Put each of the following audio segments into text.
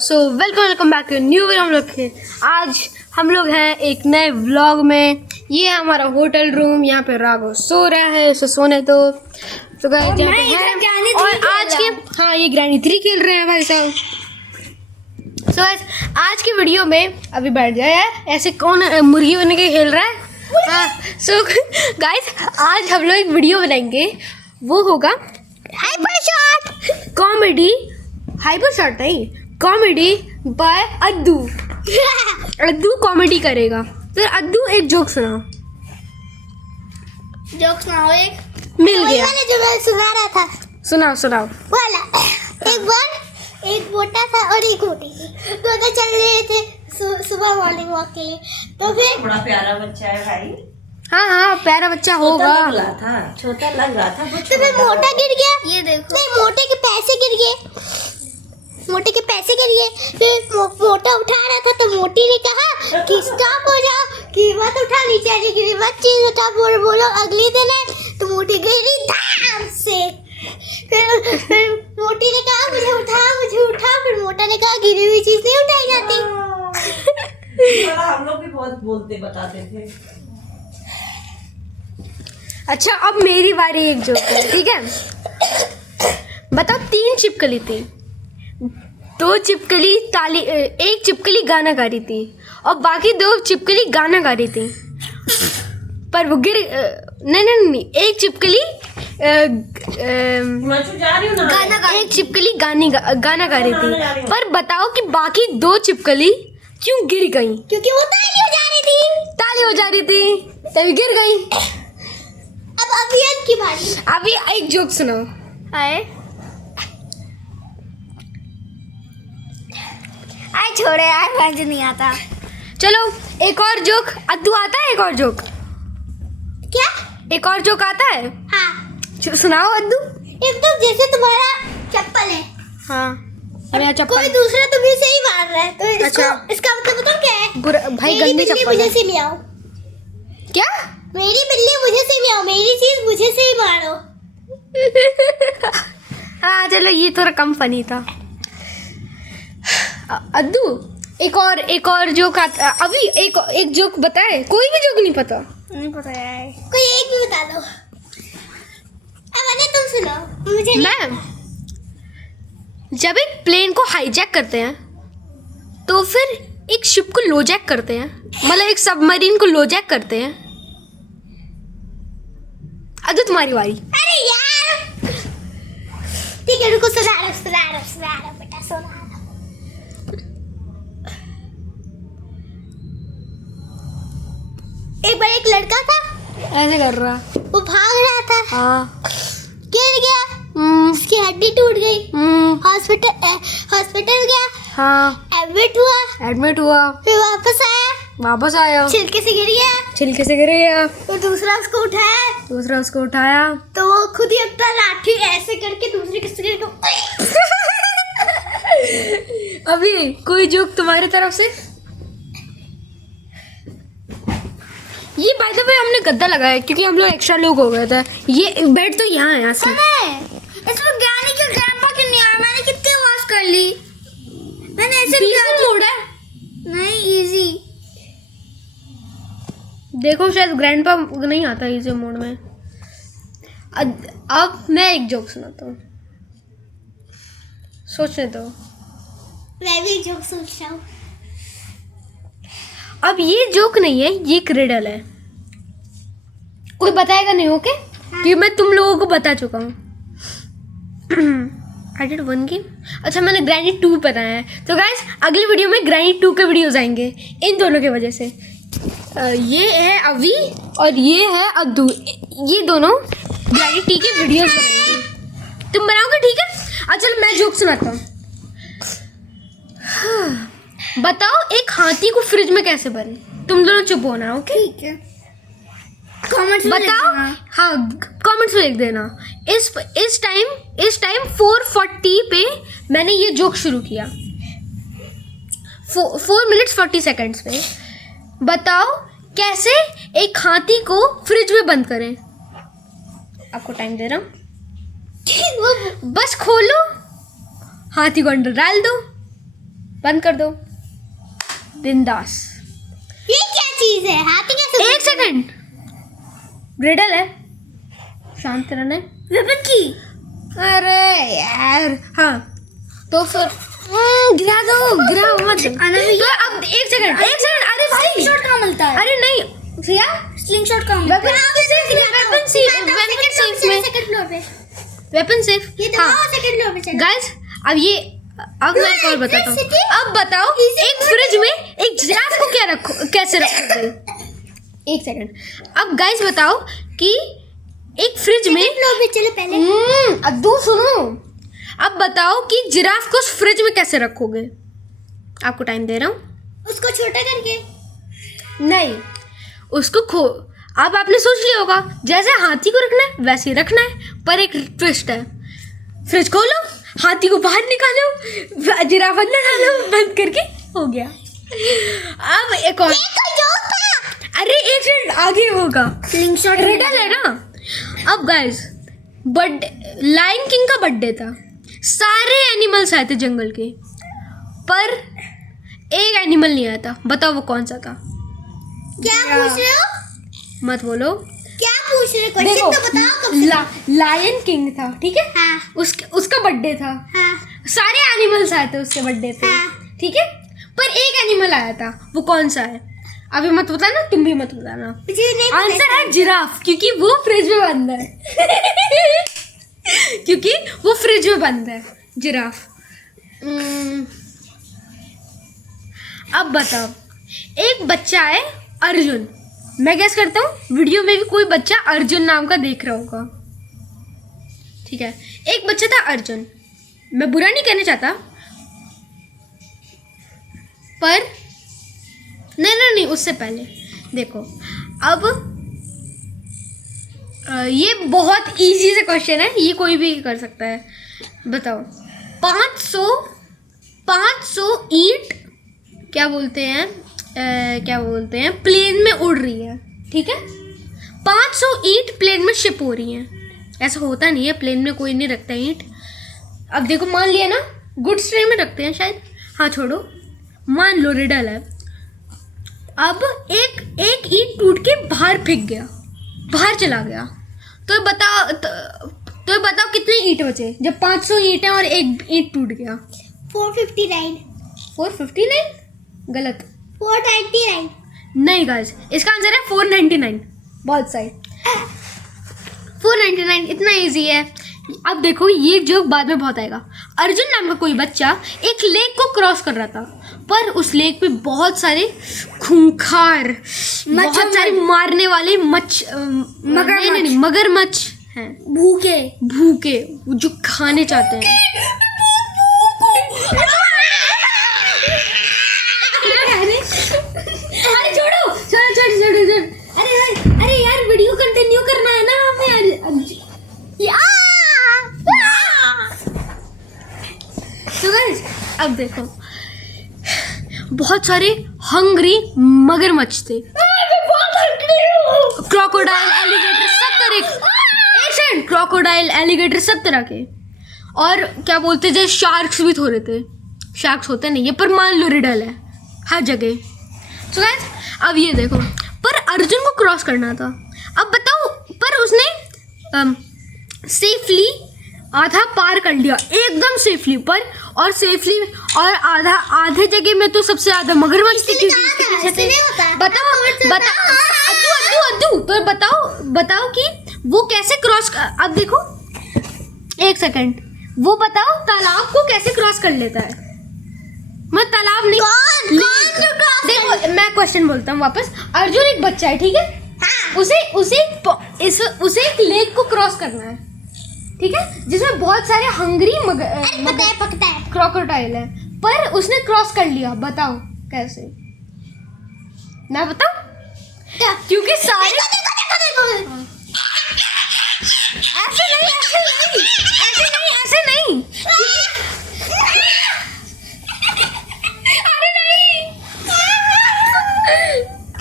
So welcome back to new video. हम लोग के आज हम लोग हैं एक नए व्लॉग में। ये है हमारा होटल रूम। यहाँ पे राघव सो रहा है, उसे सोने दो। तो गाइस यहाँ पे है और आज के ये ग्रैनी 3 खेल रहे हैं भाई साहब। सो गाइस आज की वीडियो में अभी बैठ जाए ऐसे कौन मुर्गी बन के खेल रहा है। सो गाइस आज हम लोग एक वीडियो बनाएंगे, वो होगा hyper shot comedy. Hyper shot नहीं, comedy by Addu. Addu comedy करेगा। फिर अद्दू एक जोक सुनाओ। जोक सुनाओ। एक मिल गया वाला जो मैं सुना रहा था। सुनाओ वाला। एक बार एक मोटा था और एक मोटी थी। दोनों चल रहे थे सुबह मॉर्निंग वॉक के लिए। तो फिर बड़ा प्यारा बच्चा है भाई। हाँ प्यारा बच्चा होगा। छोटा लग रहा था तो फिर मोटा गिर गया। ये देखो, नहीं मोटे के पैसे गिर गए। मोटे के पैसे गिर गए। फिर मोटा उठा रहा था तो मोटी ने कहा कि स्टॉप हो जाओ, कीमत उठा, नीचे कीमत चीज उठा, बोलो अगली दिन है। तो मोटी गिरी धाम से। फिर मोटी ने कहा मुझे उठा। फिर मोटा ने कहा गिरी हुई चीज नहीं उठाई जाती। हम लोग भी बहुत बोलते बताते थे। अच्छा अब मेरी बारी एक जोक है, ठीक है। बताओ 3 छिपकली थी। 2 छिपकली ताली, एक छिपकली गाना गा रही थी और बाकी 2 छिपकली गाना गा रही थी। पर वो गिर नहीं, एक छिपकली एक छिपकली गाना गा रही थी। पर बताओ कि बाकी 2 छिपकली क्यों गिर गई? क्योंकि वो ताली हो जा रही थी। तभी गिर गई। अब अभियान की बारी। अभी एक जोक सुनाओ। छोड़े यार, मुझे नहीं आता। चलो एक और जोक। अद्दू आता है एक और जोक? क्या? एक और जोक आता है? हाँ सुनाओ अद्दू। एकदम जैसे तुम्हारा चप्पल है। हाँ मेरा चप्पल। कोई दूसरा तुम्हें से ही मार रहा है तो अच्छा। इसका मतलब बताओ क्या है? भाई गंदी चप्पल मुझे है। से ले आओ। क्या? मेरी बिल्ली मुझे से ले आओ, मेरी चीज मुझे से ही मारो। हाँ चलो ये थोड़ा कम फनी था। अद्दू एक और जोक आता। अभी एक जोक बताए। कोई भी जोक नहीं पता? नहीं पता यार। कोई एक भी बता दो। अब तुम सुनाओ। मुझे मैम, जब एक प्लेन को हाईजैक करते हैं तो फिर एक शिप को लोजैक करते हैं, मतलब एक सबमरीन को लोजैक करते हैं। अद्दू तुम्हारी बारी। अरे यार ठीक है, रुको। सुना रहा बेटा, सुना रहा। एक बार एक लड़का था, ऐसे कर रहा। वो भाग रहा था। हाँ। गिर गया। उसकी हड्डी टूट गई। हॉस्पिटल गया। हाँ एडमिट हुआ। फिर वापस आया। छिलके से गिर गया। तो दूसरा उसको उठाया। तो वो खुद ही अपना लाठी ऐसे करके दूसरे किसी को अभी कोई जोक तुम्हारी तरफ से? ये बाय द वे हमने गद्दा लगाया क्योंकि हम लोग एक्स्ट्रा लोग हो गए थे। ये बेड तो यहाँ है असली। इसमें ज्ञानी के ग्रैंडपा क्यों नहीं आया? मैंने कितनी आवाज कर ली। मैंने ऐसे मोड है। नहीं, इजी। देखो शायद ग्रैंडपा नहीं आता इजी मोड में। अब मैं एक जोक सुनाता हूँ, सोचने दो। मैं भी जोक सोच रहा हूँ। अब ये जोक नहीं है, ये एक रिडल है। कोई बताएगा नहीं, ओके? क्योंकि मैं तुम लोगों को बता चुका हूँ। I did 1 game. अच्छा मैंने ग्रैनी 2 बताया है। तो गाइस अगली वीडियो में ग्रैनी 2 के वीडियोस आएंगे इन दोनों की वजह से। ये है अवी और ये है अद्दू। ये दोनों ग्रैनी 2 के वीडियोस बनाएंगे। तुम बनाओगे, ठीक है? अच्छा मैं जोक सुनाता हूँ। बताओ एक हाथी को फ्रिज में कैसे बने? तुम दोनों चुप होना, ओके? ठीक है। कमेंट्स बताओ। हाँ कमेंट्स में लिख देना। इस टाइम 4:40 पे मैंने ये जोक शुरू किया। 4 मिनट्स 40 सेकंड्स पे। बताओ कैसे एक हाथी को फ्रिज में बंद करें? आपको टाइम दे रहा हूँ। बस खोलो, हाथी को अंदर डाल दो, बंद कर दो बिंदास। ये क्या चीज है? हाथी कैसे? एक सेकंड, रिडल है, शांत रहना है। वेपन की। अरे यार हाँ, तो फिर गिरा दो, गिरा मत। तो अब एक सेकंड, अरे भाई शॉट कहाँ मिलता है? अरे नहीं भैया, स्लिंग शॉट कहाँ मिलता है? वेपन सेफ में, सेकंड फ्लोर पे। Weapon safe. ये हाँ सेकंड फ्लोर पे चलो। गाइस, अब मैं एक और बताता हूँ। अब बताओ एक फ्रिज में एक जिराफ को क्या रखो, कैसे रखोगे? एक सेकंड, अब गाइस बताओ कि एक फ्रिज में, फ्लोर पे चलो पहले। अद्दू सुनो, अब बताओ कि जिराफ को उस फ्रिज में कैसे रखोगे? आपको टाइम दे रहा हूँ। उसको छोटा करके। नहीं, उसको अब आपने सोच लिया होगा जैसे हाथी को रखना है वैसे ही रखना है, पर एक ट्विस्ट है। फ्रिज खोलो, हाथी को बाहर निकालो, जिराफ अंदर डालो, बंद करके हो गया। अब एक और, अरे एक सेकंड आगे होगा, स्लिंग शॉट रिडल है ना। अब गाइस, बर्थडे, लायन किंग का बर्थडे था, सारे एनिमल्स आए थे जंगल के, पर एक एनिमल नहीं आया था। बताओ वो कौन सा था? क्या पूछ रहे हो? मत बोलो। क्या पूछ रहे हो? क्वेश्चन तो बताओ कम से कम। लायन किंग था, ठीक है? हाँ उसका बर्थडे था, हाँ सारे एनिमल्स आए थे उसके बर्थडे पे, हाँ। ठीक है? पर एक एनिमल आया था, वो कौन सा है? अभी मत बताना, तुम भी मत बताना। मुझे नहीं पता। आंसर है जिराफ, क्योंकि वो फ्रिज में बंद है। क्योंकि वो फ्रिज में बंद है जिराफ। अब बताओ, एक बच्चा है अर्जुन, मैं गेस करता हूँ वीडियो में भी कोई बच्चा अर्जुन नाम का देख रहा होगा, ठीक है? एक बच्चा था अर्जुन, मैं बुरा नहीं कहना चाहता, पर नहीं, उससे पहले देखो। अब ये बहुत इजी से क्वेश्चन है, ये कोई भी कर सकता है। बताओ, 500 ईंट क्या बोलते हैं प्लेन में उड़ रही है, ठीक है? 500 ईंट प्लेन में शिप हो रही हैं। ऐसा होता नहीं है, प्लेन में कोई नहीं रखता ईंट। अब देखो, मान लिया ना, गुड्स ट्रेन में रखते हैं शायद, हाँ छोड़ो, मान लो रिडल है। अब एक ईंट टूट के बाहर फेंक गया, बाहर चला गया, तो बताओ कितने ईंट बचे जब 500 ईंट है और एक ईंट टूट गया? 459। 459? गलत। 499। नहीं गाइस, इसका आंसर है 499। बहुत सही, 499, इतना इजी है। अब देखो, ये जोक बाद में बहुत आएगा। अर्जुन नाम का कोई बच्चा एक लेक को क्रॉस कर रहा था, पर उस लेक पे बहुत सारे खूंखार, बहुत सारे मारने वाले मगरमच्छ हैं, भूखे जो खाने चाहते हैं। अरे छोड़ो। अरे यार, वीडियो कंटिन्यू करना है ना हमें। तो गाइस, अब देखो, बहुत सारे हंग्री मगरमच्छ थे, क्रोकोडाइल, एलिगेटर, सब तरह, क्रोकोडाइल, एलिगेटर, सब तरह के, और क्या बोलते थे, शार्क्स भी थोड़े थे। शार्क्स होते नहीं है, पर मान लो रिडल है हर जगह। सो गाइस, अब ये देखो, पर अर्जुन को क्रॉस करना था। अब बताओ, पर उसने सेफली आधा पार कर लिया, एकदम सेफली, और आधे जगह में तो सबसे ज्यादा मगरमच्छ थे। अद्दू, तो बताओ कि वो कैसे क्रॉस। अब देखो, एक सेकंड, वो बताओ तालाब को कैसे क्रॉस कर लेता है? मैं तालाब नहीं, देखो मैं क्वेश्चन बोलता हूँ वापस। अर्जुन एक बच्चा है, ठीक है? उसे एक लेक को क्रॉस करना है, ठीक है, जिसमें बहुत सारे हंग्री पकता है क्रोकोडाइल है, पर उसने क्रॉस कर लिया। बताओ कैसे? मैं बताऊं? क्योंकि सारे ऐसे नहीं।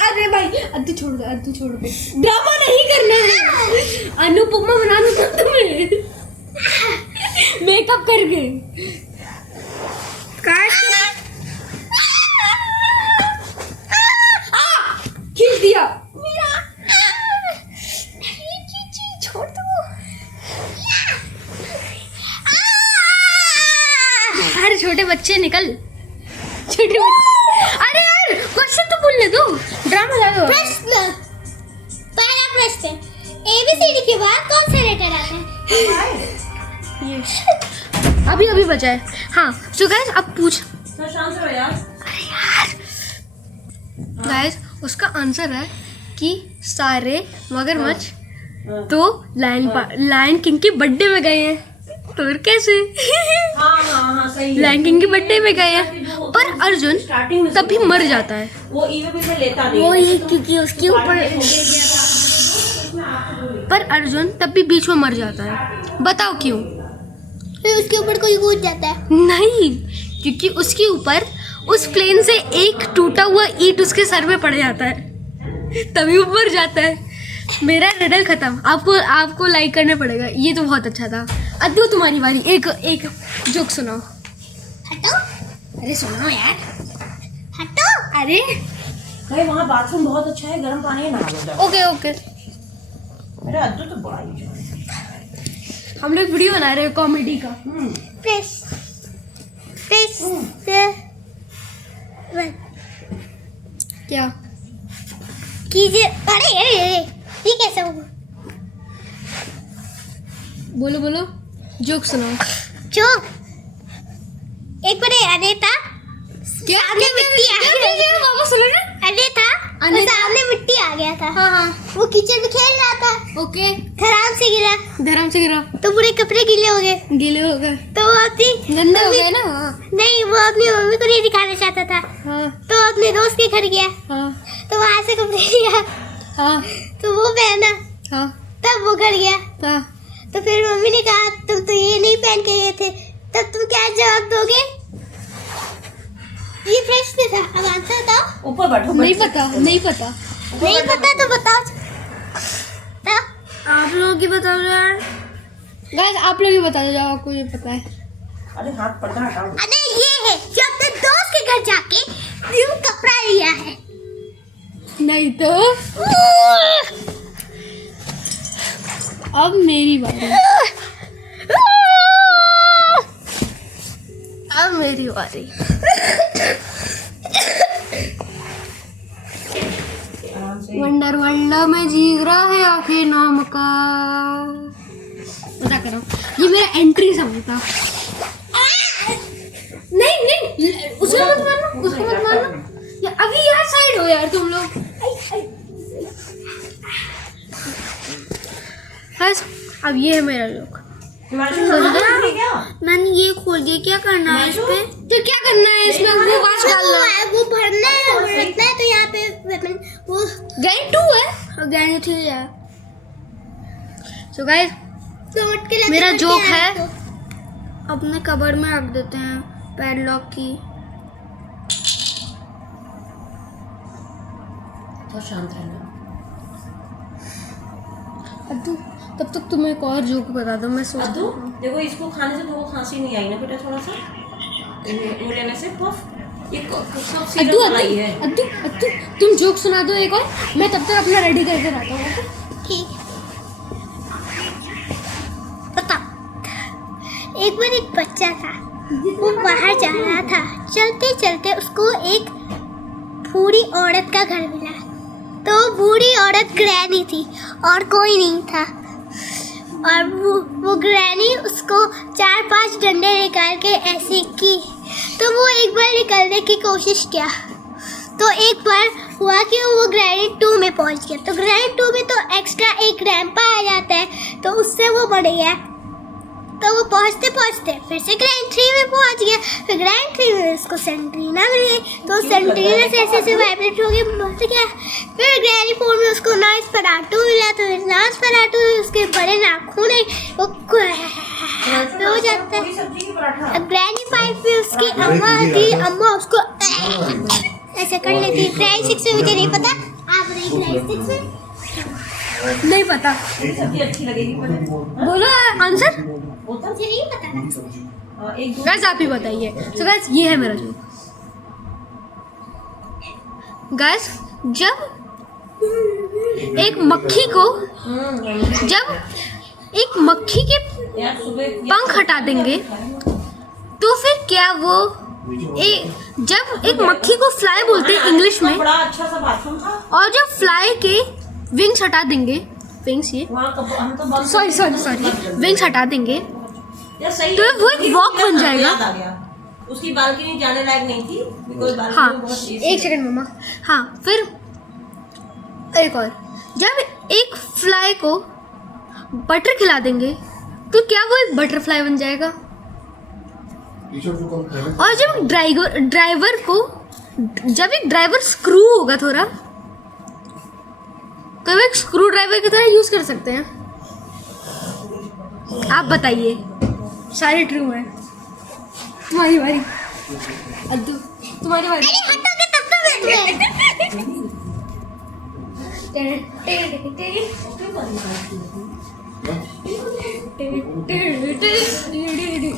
अरे भाई, अद्दू छोड़ दो, ड्रामा नहीं करना है। अनुपमा बनाना था तुम्हें, मेकअप करके। छोटे बच्चे निकल, छोटे बच्चे। अरे यार क्वेश्चन तो बोलने दो, ड्रामा ला दो। प्रश्न, पहला प्रश्न, ABCD के बाद कौन सा लेटर आता है? ये अभी बचा है। हाँ सो गाइस अब पूछ। तो शांत रहो यार। अरे यार गाइस उसका आंसर है कि सारे मगरमच्छ तो लायन किंग के बर्थडे में गए हैं। तो फिर कैसे? हाँ सही है। लायन किंग के बर्थडे में गए हैं, पर अर्जुन स्टार्टिंग में तभी मर जाता है। वो ईवे में लेता नहीं। वो ये क्योंकि उसके ऊपर पर अर्जुन तब भी बीच में मर जाता है, बताओ क्यों? फिर उसके ऊपर कोई कूद जाता है। नहीं, क्योंकि उसके ऊपर उस प्लेन से एक टूटा हुआ ईंट उसके सर में पड़ जाता है, तभी वो मर जाता है। मेरा रिडल खत्म। आपको लाइक करना पड़ेगा। ये तो बहुत अच्छा था। अद्दू तुम्हारी बारी, एक जोक सुनाओ। हटो, अरे सुनाओ यार। हटो। अरे भाई वहाँ बाथरूम बहुत अच्छा है, गर्म पानी है, नहा लो जाओ। ओके मेरा अद्दू तो बड़ा ही है। हम लोग वीडियो बना रहे हैं कॉमेडी का। प्रेस क्या कीजिए। अरे ये कैसा हुआ? बोलो जोक सुनाओ। जो एक बार अरे था, क्या सामने मिट्टी आ गई। वापस सुनो ना। अरे था, अरे और था। सामने मिट्टी आ गया था। हाँ वो किचन में खेल रहा था, ओके। खराब से गिरा धर्म से गिरा, तो पूरे कपड़े गीले हो गए। गीले हो गए, तो वो अपनी गंदा हो मम्मी- गया ना। हाँ नहीं, वो अपनी मम्मी को नहीं दिखाना चाहता था, हाँ तो अपने दोस्त के घर गया, हाँ तो वहां से कपड़े लिया, हाँ तो वो पहना, हाँ तब वो घर गया। हाँ। तो फिर मम्मी ने कहा तुम तो ये नहीं पहन के गए थे, तब तुम क्या जवाब दोगे? ये प्रश्न था, अब आंसर बताओ। ऊपर बैठो। नहीं पता। नहीं पता तो बताओ। आप लोगों की बताओ यार। गाइस आप लोग ही बता दो, आपको ये पता है। अरे हाथ पर्दा हटाओ। अरे ये है जो अपने दोस्त के घर जाके न्यू कपड़ा लिया है। नहीं तो अब मेरी बारी। अब मेरी बारी। आराम से। वंडर वंडर में जीगरा है आखिर नाम का। मजा करो, ये मेरा एंट्री सॉन्ग था। नहीं उसको मत मारना। अभी यार साइड हो यार तुम लोग। बस अब ये है मेरा लुक। मैंने ये खोल दिया, क्या करना है इस पे? तो क्या करना है इसमें? वो वाश डालना है। वो भरना है, वो रखना है, तो यहाँ पे weapon, वो गैन 2 है। गैन 3 है। सो गाइस चोट के लिए मेरा चोट जोक के है। हाथ को अपने कबर्ड में रख देते हैं पैडलॉक की। तो शांत रहना। अद्दू तब तक तुम्हें एक और जोक बता दो, मैं सोच अद्दू देखो, इसको खाने से तो वो खांसी नहीं आई ना बेटा, थोड़ा सा वो लेने से पफ। ये सब सीरप बनाई है। अद्दू तुम जोक सुना दो एक और, मैं तब तक अपना रेडी करके रहता हूँ। ठीक है, बता। एक बार एक बच्चा था, वो बाहर जा रहा था। चलते चलते उसको एक बूढ़ी औरत का घर मिला। तो बूढ़ी औरत ग्रैनी थी और कोई नहीं था। और वो ग्रैनी उसको 4-5 डंडे निकाल के ऐसे की। तो वो एक बार निकलने की कोशिश किया। तो एक बार हुआ कि वो ग्रैनी 2 में पहुंच गया। तो ग्रैनी 2 में तो एक्स्ट्रा एक रैंपा आ जाता है, तो उससे वो बढ़ गया। तो वो पहुंचते पहुंचते फिर से ग्रैंड 3 में पहुंच गया। फिर ग्रैंड 3 में उसको सेंट्रीना मिल गई। तो सेंट्रीना से ऐसे वाइब्रेट हो गया, बढ़ गया। फिर ग्रैंड 4 में उसको नॉस्फेराटू मिला। तो नॉस्फेराटू में उसके बड़े नाखून है, वो हो जाता है। पूरी सब्जी की पराठा। अब ग्रैंड 5 में उसकी अम्मा थी, अम्मा उसको ऐसे कर लेती। ग्रैंड 6 में मुझे नहीं पता, आप बताइए ग्रैंड 6 में। नहीं पता, पूरी सब्जी अच्छी लगेगी पर बोलो आंसर। होता मुझे नहीं पता। एक दो गाइस आप ही बताइए। सो गाइस ये है मेरा जोक। गाइस जब एक मक्खी के यार सुबह पंख हटा देंगे तो फिर क्या वो जब एक मक्खी को फ्लाई बोलते हैं इंग्लिश में, बड़ा अच्छा सा बाथरूम था और जब फ्लाई के विंग्स हटा देंगे, विंग्स ये वहाँ का, हम तो बंद सॉरी विंग्स हटा देंगे यार सही तो है। वो एक वॉक बन जाएगा। याद आ गया, उसकी बालकनी जाने लायक नहीं थी बिकॉज़ बालकनी हाँ बहुत easy एक सेकंड मम्मा। हाँ फिर एक और, जब एक फ्लाई को बटर खिला देंगे तो क्या वो एक बटरफ्लाई बन जाएगा। और जब ड्राइवर को, जब एक ड्राइवर स्क्रू होगा थोड़ा, तो वो एक स्क्रू ड्राइवर की तरह यूज कर सकते हैं। आप बताइए, सारे ट्रू हैं। तुम्हारी बारी अद्दू, तुम्हारी बारी। अरे हटोगे तब तो मैं तुम्हें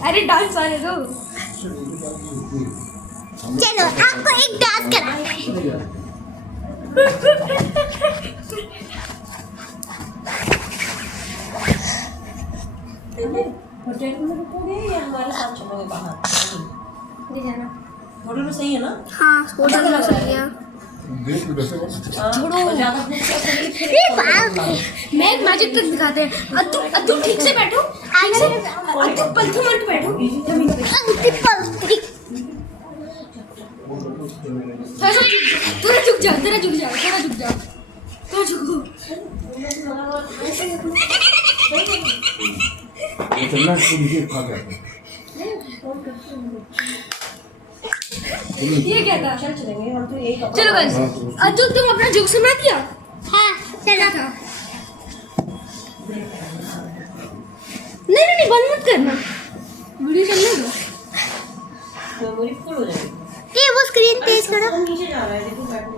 अरे डांस आने दो। चलो आपको एक डांस कराते हैं। होटल में रुकोगे या हमारे साथ चलोगे बाहर? होटल में सही है ना? हाँ होटल में सही है। छोड़ो ज्यादा भूख से कभी फिर अरे बाप रे। मैं एक मैजिक ट्रिक दिखाते हैं। अद्दू अद्दू ठीक से बैठो, ठीक से अद्दू पलथू मार के बैठो जमीन पे। अंतिपल्त्री। थोड़ा झुक जाओ, थोड़ा झुक जाओ, थोड़ा झुक जाओ, थोड़ा झुको। ये क्या था? चल चलेंगे हम तो यही कपड़ा चलो गाइस, अद्दू तुम अपना जोक सुना दिया? हाँ चलो था। नहीं बंद मत करना, वीडियो चलने दो। मेमोरी फुल हो जाएगी। ये वो स्क्रीन तेज करो। वो नीचे जा रहा है देखो बैठने।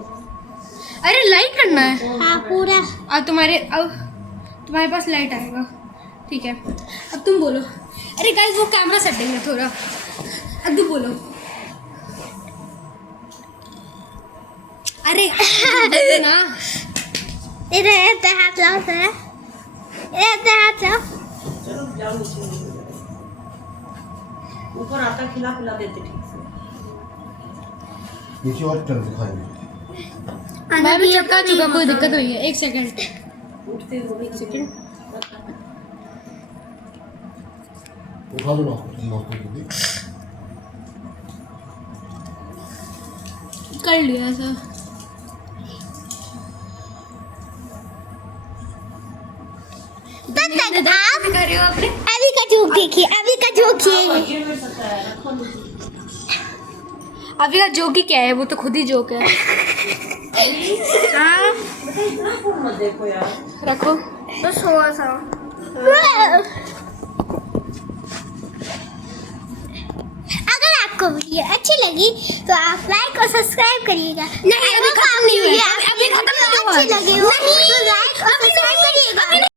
अरे लाइट करना है। हाँ पूरा। अब तुम्हारे पास लाइट आएगा, ठीक है। अब तुम बोलो। अरे गाइस वो कैमरा सेटिंग है थोड़ा। अब तुम बोलो। अरे बोलो ना। इधर हाथ लाओ सर। इधर हाथ लाओ। चलो जाओ नीचे। ऊपर आता खिला पिला देते ठीक से। नीचे और टर्न दिखाएंगे। मैं भी चटका चुका, कोई दिक्कत नहीं है। एक सेकंड, उठते हुए एक सेकंड। उठा लो ना। कर लिया सर। तब तक आप कर रहे हो अपने। अभी का जोक देखिए। अभी का जोक ये ये मिल सकता है रखो नीचे। अभी का जोक ही क्या है, वो तो खुद ही जोक है। हाँ इतना फोन मत देखो यार। रखो। बस हुआ था। अगर आपको वीडियो अच्छी लगी तो आप लाइक और सब्सक्राइब करिएगा। नहीं, अभी खत्म नहीं हुआ है। अभी खत्म नहीं हुआ है। अच्छी लगी हो तो लाइक और सब्सक्राइब करिएगा।